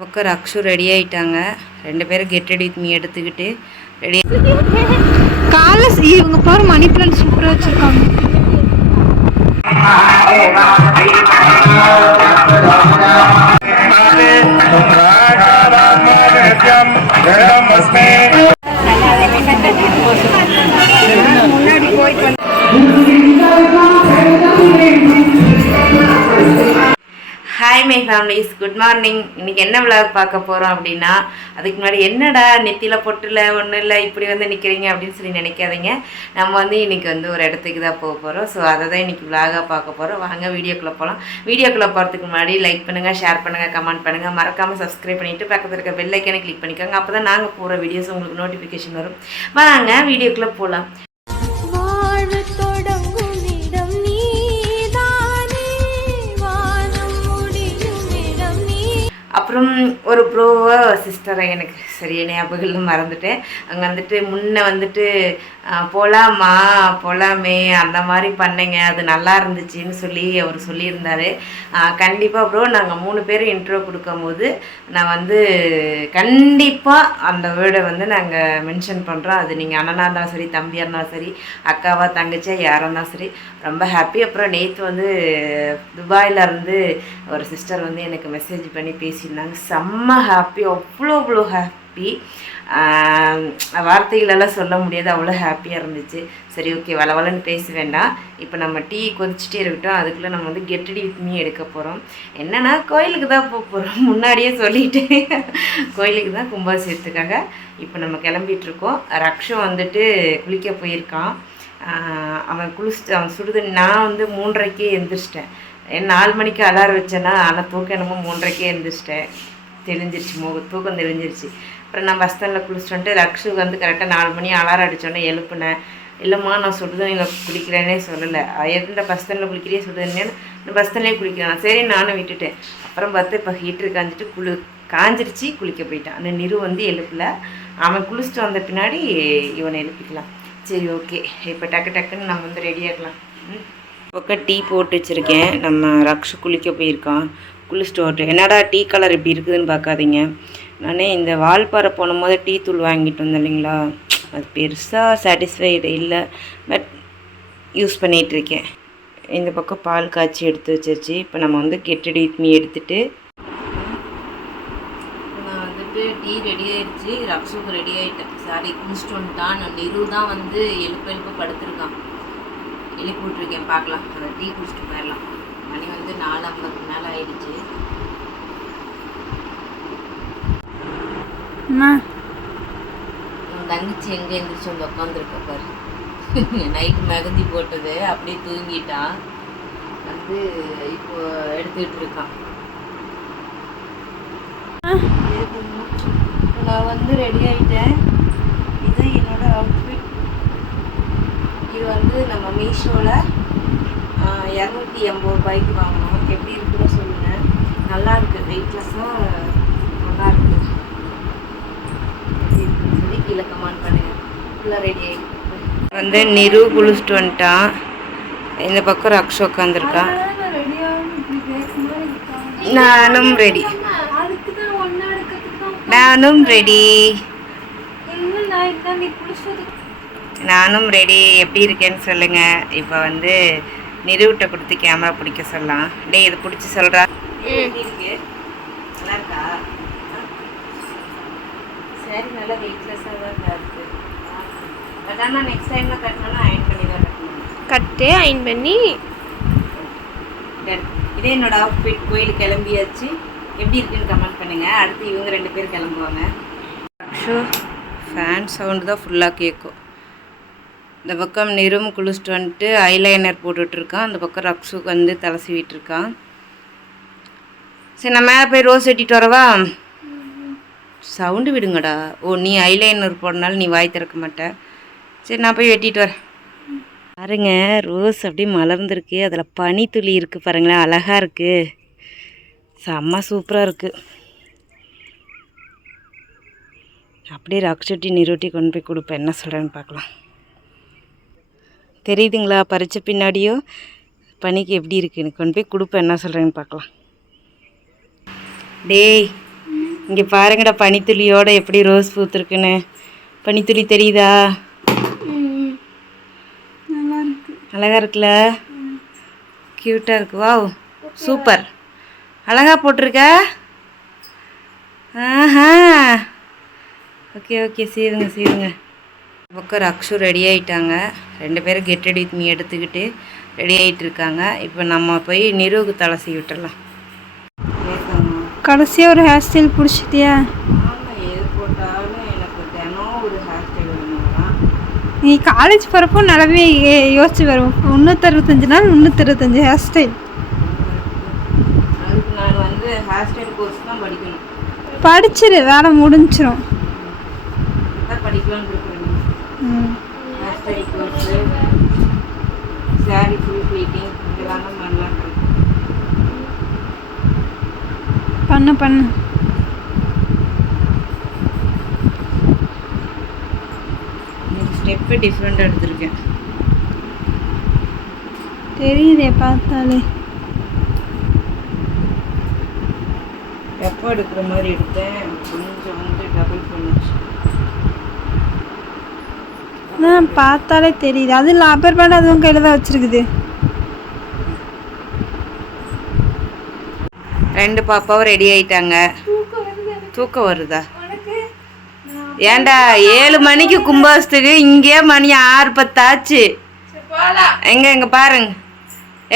பக்கம் ரக்ஷு ரெடி ஆகிட்டாங்க. 2 பேரும் கெட் ரெடி வித் மீ எடுத்துக்கிட்டு ரெடி. காலை இவங்க பாரு மணி பிளான்ட் சூப்பராக வச்சுருக்காங்க. முன்னாடி போயிட்டு hi my families, good morning. இன்றைக்கி என்ன விளாக் பார்க்க போகிறோம் அப்படின்னா, அதுக்கு முன்னாடி என்னடா நெத்தியில் பொட்டில் ஒன்றும் இல்லை இப்படி வந்து நிற்கிறீங்க அப்படின்னு சொல்லி நினைக்காதீங்க. நம்ம வந்து இன்றைக்கி வந்து ஒரு இடத்துக்கு தான் போக போகிறோம். ஸோ அதை தான் இன்றைக்கி விளாகாக பார்க்க போகிறோம். வாங்க வீடியோக்குள்ளே போகலாம். வீடியோக்குள்ளே போகிறதுக்கு முன்னாடி லைக் பண்ணுங்கள், ஷேர் பண்ணுங்கள், கமெண்ட் பண்ணுங்கள், மறக்காமல் சப்ஸ்கிரைப் பண்ணிவிட்டு பக்கத்தில் இருக்க பெல் ஐக்கானை கிளிக் பண்ணிக்கோங்க. அப்போ தான் நாங்கள் போகிற வீடியோஸ் உங்களுக்கு நோட்டிஃபிகேஷன் வரும். வாங்க வீடியோக்குள்ளே போகலாம். அப்புறம் ஒரு ப்ரோவோ சிஸ்டரை எனக்கு சரியான ஞாபகம் மறந்துட்டேன். அங்கே வந்துட்டு முன்ன வந்துட்டு போகலாமே அந்த மாதிரி பண்ணேங்க, அது நல்லா இருந்துச்சுன்னு சொல்லி அவர் சொல்லியிருந்தார். கண்டிப்பாக ப்ரோ நாங்கள் 3 பேரும் இன்ட்ரோ கொடுக்கும்போது நான் வந்து கண்டிப்பாக அந்த வேர்டை வந்து நாங்கள் மென்ஷன் பண்ணுறோம். அது நீங்கள் அண்ணனாக இருந்தாலும் சரி, தம்பியாக இருந்தாலும் சரி, அக்காவா தங்கச்சியா யாராக இருந்தாலும் சரி, ரொம்ப ஹாப்பி. அப்புறம் நேற்று வந்து துபாயிலேருந்து ஒரு சிஸ்டர் வந்து எனக்கு மெசேஜ் பண்ணி பேசியிருந்தாங்க. செம்ம ஹாப்பி, அவ்வளோ ஹாப்பி, வார்த்தைகளெல்லாம் சொல்ல முடியாது, அவ்வளோ ஹாப்பியாக இருந்துச்சு. சரி ஓகே, வளவலன்னு பேச வேண்டாம். இப்போ நம்ம டீ கொதிச்சுட்டே இருக்கட்டும். அதுக்குள்ளே நம்ம வந்து கெட் ரெடி வித் மீ எடுக்க போகிறோம். என்னென்னா கோயிலுக்கு தான் போக போகிறோம், முன்னாடியே சொல்லிட்டேன். கோயிலுக்கு தான் கும்பாபிஷேகத்துக்காக இப்போ நம்ம கிளம்பிகிட்ருக்கோம். ரக்ஷு வந்துட்டு குளிக்க போயிருக்கான். அவன் குளிச்சுட்டு அவன் சுடுதண்ணி. நான் வந்து 3:30க்கே எழுந்திரிச்சிட்டேன். 4 மணிக்கு அலாரம் வச்சேன்னா, ஆனால் தூக்கம் என்னமோ 3:30க்கே எழுந்திரிச்சிட்டேன். தெளிஞ்சிருச்சு, தூக்கம் தெளிஞ்சிருச்சு. அப்புறம் நான் பஸ் ஸ்டாண்டில் குளிச்சுட்டு வந்துட்டு ரக்ஷுக்கு வந்து கரெக்டாக 4 மணி அலாரம் அடித்தோன்னே எழுப்புனேன். இல்லைம்மா நான் சுடுதண்ணியில் குளிக்கிறேன்னே சொல்லலை. எந்த பஸ் ஸ்டாண்டில் குளிக்கிறியே சுடுதண்ணின்னு, இந்த பஸ் ஸ்டாண்ட்லேயே குளிக்கிறேன். சரி நானும் விட்டுட்டேன். அப்புறம் பார்த்து இப்போ ஹீட்ரு காஞ்சிட்டு காஞ்சிருச்சு, குளிக்க போயிட்டான். அந்த நிறு வந்து எழுப்பலை. அவன் குளிச்சுட்டு வந்த பின்னாடி இவனை எழுப்பிக்கலாம். சரி ஓகே, இப்போ டக்குன்னு நம்ம வந்து ரெடியாகலாம். பக்கம் டீ போட்டு வச்சுருக்கேன். நம்ம ரக்ஷு குளிக்க போயிருக்கான். குளிச்சுட்டு ஓட்டு. என்னடா டீ கலர் இப்படி இருக்குதுன்னு பார்க்காதீங்க. நானே இந்த வால்பாறை போகும்போது டீ தூள் வாங்கிட்டு வந்தேன் இல்லைங்களா, அது பெருசாக சாட்டிஸ்ஃபைடு இல்லை, பட் யூஸ் பண்ணிகிட்ருக்கேன். இந்த பக்கம் பால் காய்ச்சி எடுத்து வச்சிருச்சு. இப்போ நம்ம வந்து கெட் ரெடி வித் மீ எடுத்துகிட்டு நான் வந்துட்டு டீ ரெடி ஆகிடுச்சு. ரக்ஷுக்கு ரெடி ஆகிட்டேன். சாரி குளிச்சுட்டு வந்துட்டான். நான் நிறு தான் வந்து எழுப்பு படுத்துருக்கான். எழுப்பி விட்ருக்கேன். பார்க்கலாம், அந்த டீ குடிச்சிட்டு போயிடலாம். மணி வந்து 4:50 மேலே ஆயிடுச்சு. தங்கச்சி எங்கே எழுந்திரிச்சு வந்து உட்காந்துருக்க பாரு. நைட்டு மெகந்தி போட்டது அப்படியே தூங்கிட்டான். வந்து இப்போ எடுத்துக்கிட்டு இருக்கான். நான் வந்து ரெடி ஆகிட்டேன். இதுதான் என்னோட அவுட்ஃபிட். இது வந்து நம்ம மீஷோவில் 280 ரூபாய்க்கு வாங்கினோம். எப்படி இருக்குன்னு சொல்லுங்கள். நல்லா இருக்குது, வெயிட்லெஸ்ஸாக நல்லா இருக்குது. எப்படி இருக்குன்னு சொல்லி கீழே கமெண்ட் பண்ணுங்கள். ஃபுல்லாக ரெடி ஆகிட்டு வந்து நிறு குளிச்சுட்டு வந்துட்டான். இந்த பக்கம் ரக்ஷு உட்காந்துருக்கான். நானும் ரெடி. நானும் ரெடி. எப்படி இருக்கேன்னு சொல்லுங்கள். இப்போ வந்து நிறுவிட்ட கொடுத்து கேமரா பிடிக்க சொல்லலாம். டே இது பிடிச்சி சொல்கிறா. எப்படி இருக்கு? நல்லா இருக்கா? சரி, நல்லா வெயிட்லெஸ்ஸாக தான் இருக்குது. பட் ஆனால் நெக்ஸ்ட் டைமில் கட்டணும்னா அயன் பண்ணி தான் கட்டணும். அயன் பண்ணி டன். இதே என்னோட அவுட்ஃபிட். கோயிலுக்கு கிளம்பியாச்சு. எப்படி இருக்குன்னு கமெண்ட் பண்ணுங்கள். அடுத்து இவங்க 2 பேர் கிளம்புவாங்க. ரக்ஷு ஃபேன் சவுண்டு தான் ஃபுல்லாக கேட்கும். இந்த பக்கம் நிறும் குளிச்சுட்டு வந்துட்டு ஐலைனர் போட்டுட்ருக்கான். அந்த பக்கம் ரக்ஷுக்கு வந்து தலை சீவிட்டுருக்கான். சரி நான் மேலே போய் ரோஸ் வெட்டிட்டு வரவா? சவுண்டு விடுங்கடா. ஓ, நீ ஐலைனர் போடனால நீ வாய் திறக்க மாட்டேன். சரி நான் போய் வெட்டிட்டு வரேன். பாருங்க, ரோஸ் அப்படியே மலர்ந்துருக்கு. அதில் பனித்துளி இருக்குது பாருங்களேன், அழகாக இருக்குது. செம்ம சூப்பராக இருக்குது. அப்படியே ரக்ஷுட்டி நிறுவட்டி கொண்டு போய் கொடுப்பேன். என்ன சொல்கிறேன்னு பார்க்கலாம். தெரியுதுங்களா? பறித்த பின்னாடியோ பனிக்கு எப்படி இருக்குன்னு கொண்டு போய் கொடுப்பேன். என்ன சொல்கிறேன்னு பார்க்கலாம். டேய் இங்கே பாருங்கடா பனித்துளியோட எப்படி ரோஸ் பூத்துருக்குன்னு. பனித்துளி தெரியுதா? அழகா இருக்குல்ல? க்யூட்டாக இருக்கு. வாவ் சூப்பர், அழகா போட்டிருக்க. ஆஹா ஓகே ஓகே, சீருங்க சீருங்க. பக்கம் அக்ஷு ரெடி ஆகிட்டாங்க. 2 பேரும் கெட் ரெடி வித் மீ எடுத்துக்கிட்டு ரெடி ஆகிட்டு இருக்காங்க. இப்போ நம்ம போய் நிறுவுக்கு தலை செய்ய விட்டுடலாம். கடைசியாக ஒரு ஹேர் ஸ்டைல் பிடிச்சிட்டியா? ஆமாம், எது போட்டாலும் எனக்கு தினம் ஒரு ஹேர் ஸ்டைல் வேணும்னா. நீ காலேஜ் போகிறப்போ நல்லாவே யோசிச்சு வரும். 365 நாள் 365 ஹேர் ஸ்டைல். அதுக்கு நான் வந்து ஹேர் ஸ்டைல் கோர்ஸ் தான் படிக்கணும். படிச்சிரு, வேலை முடிஞ்சிடும். அதான் படிக்கலாம்னு இருக்கிறேன். Hair style course, sari full pleating இதெல்லாம் தான் பண்ணலாம். பண்ணு ஸ்டெப்பு டிஃப்ரெண்ட்டாக எடுத்திருக்கேன். தெரியுதே பார்த்தாலே. எப்போ எடுக்கிற மாதிரி எடுத்தேன், கொஞ்சம் வந்து டபுள் பண்ணுச்சு. பார்த்தாலே தெரியுது. அது லாபர் பேண்ட் அதுவும் கையில் தான் வச்சிருக்குது. 2 பாப்பாவும் ரெடி ஆயிட்டாங்க. தூக்கம் வருதா? ஏண்டா 7 மணிக்கு கும்பாபிஷேகத்துக்கு, இங்கே மணி 6:10 ஆச்சு. எங்க பாருங்க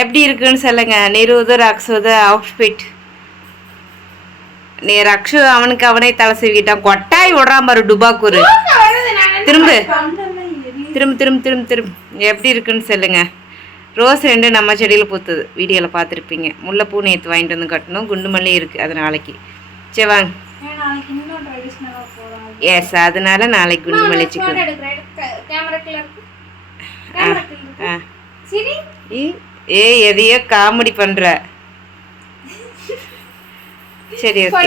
எப்படி இருக்குன்னு சொல்லுங்க. நிறுவது ரக்ஷுவது அவுட்ஃபிட். நீ ரக்ஷு அவனுக்கு அவனே தலை செய்விட்டான். கொட்டாய் விடுறான் பாரு டுபாக்கூர். திரும்ப எப்படி இருக்குன்னு சொல்லுங்க. ரோஸ் 2 நம்ம செடியில் பூத்துது, வீடியோவில் பார்த்துருப்பீங்க. முல்லைப்பூ நேற்று வாங்கிட்டு வந்து கட்டணும். குண்டு மல்லி இருக்குது, அது நாளைக்கு. சரி வாங்க. எஸ், அதனால நாளைக்கு குண்டு மல்லி சிக்கன். எதையோ காமெடி பண்ற. சரி ஓகே.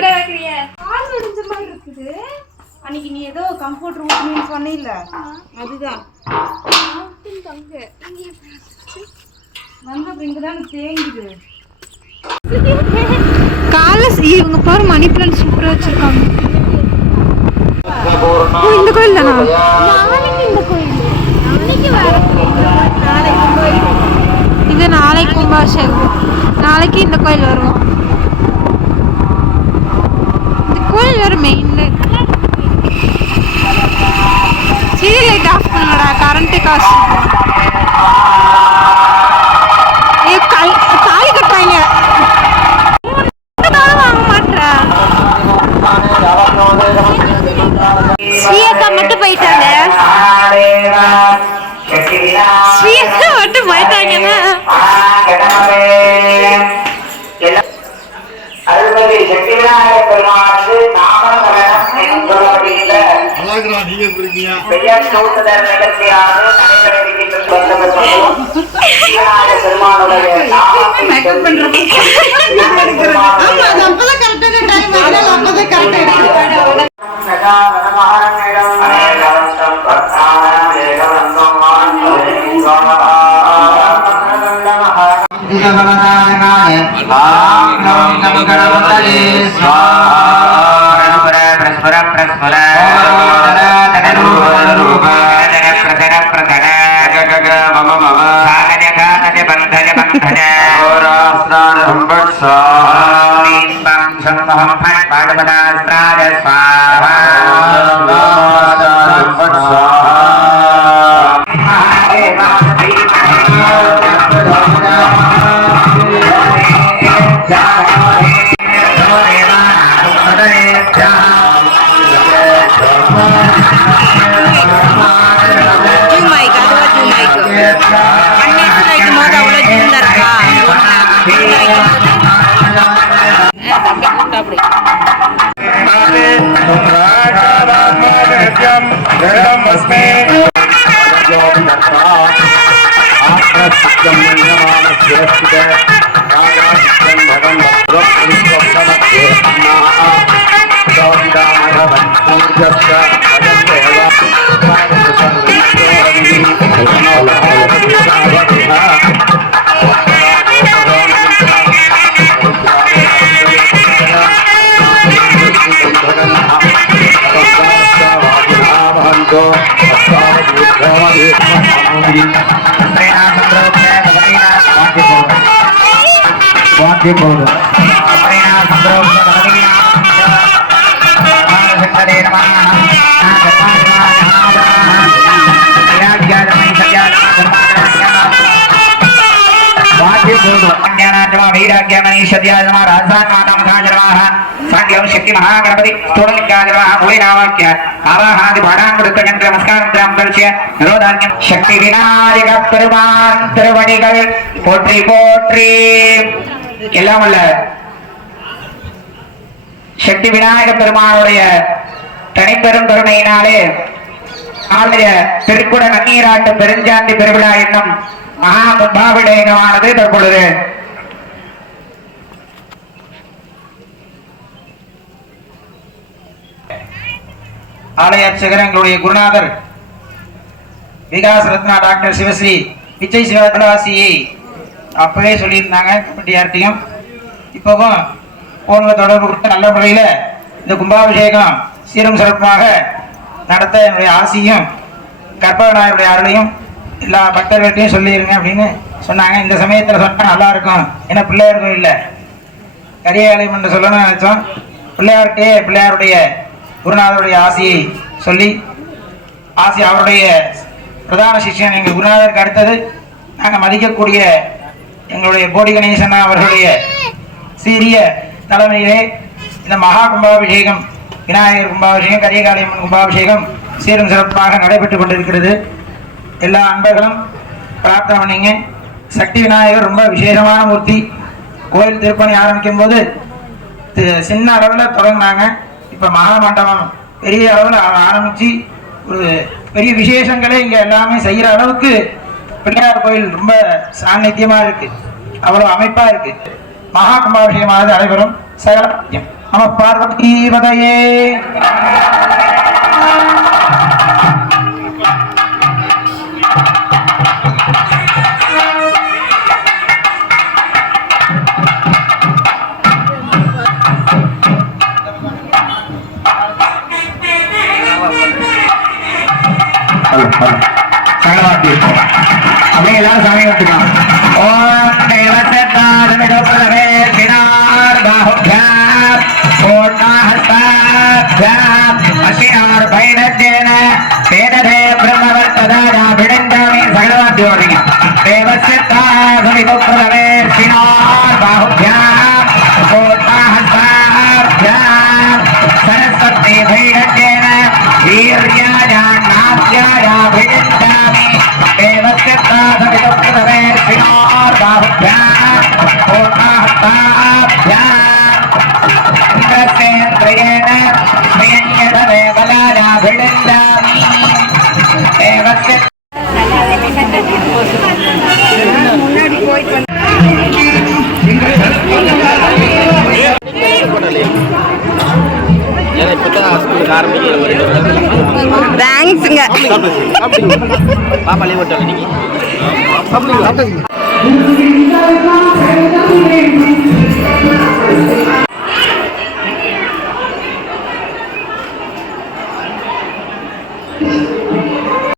அன்னைக்கு நீ ஏதோ கம்ஃபர்ட் ஊட்டணும்னு சொன்னில்ல, அதுதான் வந்து இங்கே தான் தேங்குது. காலைல இவங்க பாரு மணி பிளான்ட் சூப்பராக வச்சுருக்காங்க. இந்த கோயில் தானா? இது நாளைக்கு கும்பாபிஷேகம். நாளைக்கு இந்த கோயில் வருவோம். இந்த கோயில் வேறு மெயின்ல. சீரியல் லைட் ஆஃப் பண்ணலடா, கரண்ட்டு காசு. தாலி கட்டுறாங்க. வாங்க மாட்டா. ஸ்ரீயக்கா மட்டும் போயிட்டாங்க. ஸ்ரீயக்கா மட்டும் போயிட்டாங்கன்னா வாத்திய போதும் வீராக்கியமணி சத்யாஜமா ராஜாஜமாக சாங்கியம் சக்தி மகாகணபதி ஸ்தூலலிங்காஜமாக மூலிநாவாக்கிய ஆவாகாதி பாடாங்குடுக்க என்ற நமஸ்காரம் திராம்பல்சிய நிரோதாக்கியம் சக்தி விநாயக பெருமான் திருவடிகள் போற்றி போற்றி. எல்லாம் அல்ல சக்தி விநாயக பெருமானுடைய தனிப்பெரும் கருணையினாலே ஆலய திருக்குட நன்னீராட்டு பெருஞ்சாண்டி பெருவிழா என்னும் மகா கும்பாபிஷேகமானது தற்பொழுது ஆலய அர்ச்சகர் எங்களுடைய குருநாதர் விகாஸ் ரத்னா டாக்டர் சிவஸ்ரீ விஜய் சிவகாசியை அப்பவே சொல்லியிருந்தாங்க கமிட்டியார்ட்டையும். இப்பவும் போன்ல தொடர்பு கொடுத்து நல்ல முறையில் இந்த கும்பாபிஷேகம் சீரும் சிறப்பாக நடத்த என்னுடைய ஆசையும் கற்பகநாயருடைய அருளையும் எல்லா பக்தர்கள்ட்டையும் சொல்லிடுங்க அப்படின்னு சொன்னாங்க. இந்த சமயத்தில் சொன்னால் நல்லா இருக்கும், ஏன்னா பிள்ளையாருக்கும் இல்லை கரியாலயம் என்று சொல்லணும்னு நினைச்சோம். பிள்ளையார்கிட்டே பிள்ளையாருடைய குருநாதருடைய ஆசையை சொல்லி அவருடைய பிரதான சிஷ்யன் எங்கள் குருநாதருக்கு அடுத்தது நாங்கள் மதிக்கக்கூடிய எங்களுடைய போடி கணேசன் அவர்களுடைய சீரிய தலைமையிலே இந்த மகா கும்பாபிஷேகம் விநாயகர் கும்பாபிஷேகம் கரியகாளியம்மன் கும்பாபிஷேகம் சீரும் சிறப்பாக நடைபெற்று கொண்டிருக்கிறது. எல்லா அன்பர்களும் பிரார்த்தனை பண்ணிங்க. சக்தி விநாயகர் ரொம்ப விசேஷமான மூர்த்தி. கோயில் திருப்பணி ஆரம்பிக்கும் போது சின்ன அளவில் தொடங்கினாங்க. இப்போ மகா மண்டபம் பெரிய அளவில் ஆரம்பித்து ஒரு பெரிய விசேஷங்களே இங்கே எல்லாமே செய்கிற அளவுக்கு பிள்ளையார் கோயில் ரொம்ப சாநித்தியமாக இருக்குது, அவ்வளோ அமைப்பாக இருக்குது. மகா கும்பாபிஷேகமானது நடைபெறும். சகலம் நம பார்வதி பதையே. அப்படியே எல்லாரும் சாமி வச்சுக்கலாம். ஓம் தேவசத்தாரமே சினார் பாஹுப்யாம் பூர்ணஹஸ்தாப்யாம் அசினார் பைனஜேன வேததே பிரம்மவர்த்ததாயா விடந்தாமி சகலவாத்தி ஓடுங்க. தேவசத்தாரமே சினார் பாஹுப்யாம் பூர்ணஹஸ்தாப்யாம் சரஸ்வதி பைனஜேன வீர்யாயா நாத்யாயா விடந்தாமி தேவசத்தாரமே சினார் பாஹுப்யாம் பூர்ணஹஸ்தாப்யாம் இந்திரசேந்திரேன ஸ்ரீயதவே பலாயா விடந்தாமி தேவசத் தேங்க்ஸுங்க. பாப்பா லீவ் விட்டாங்க.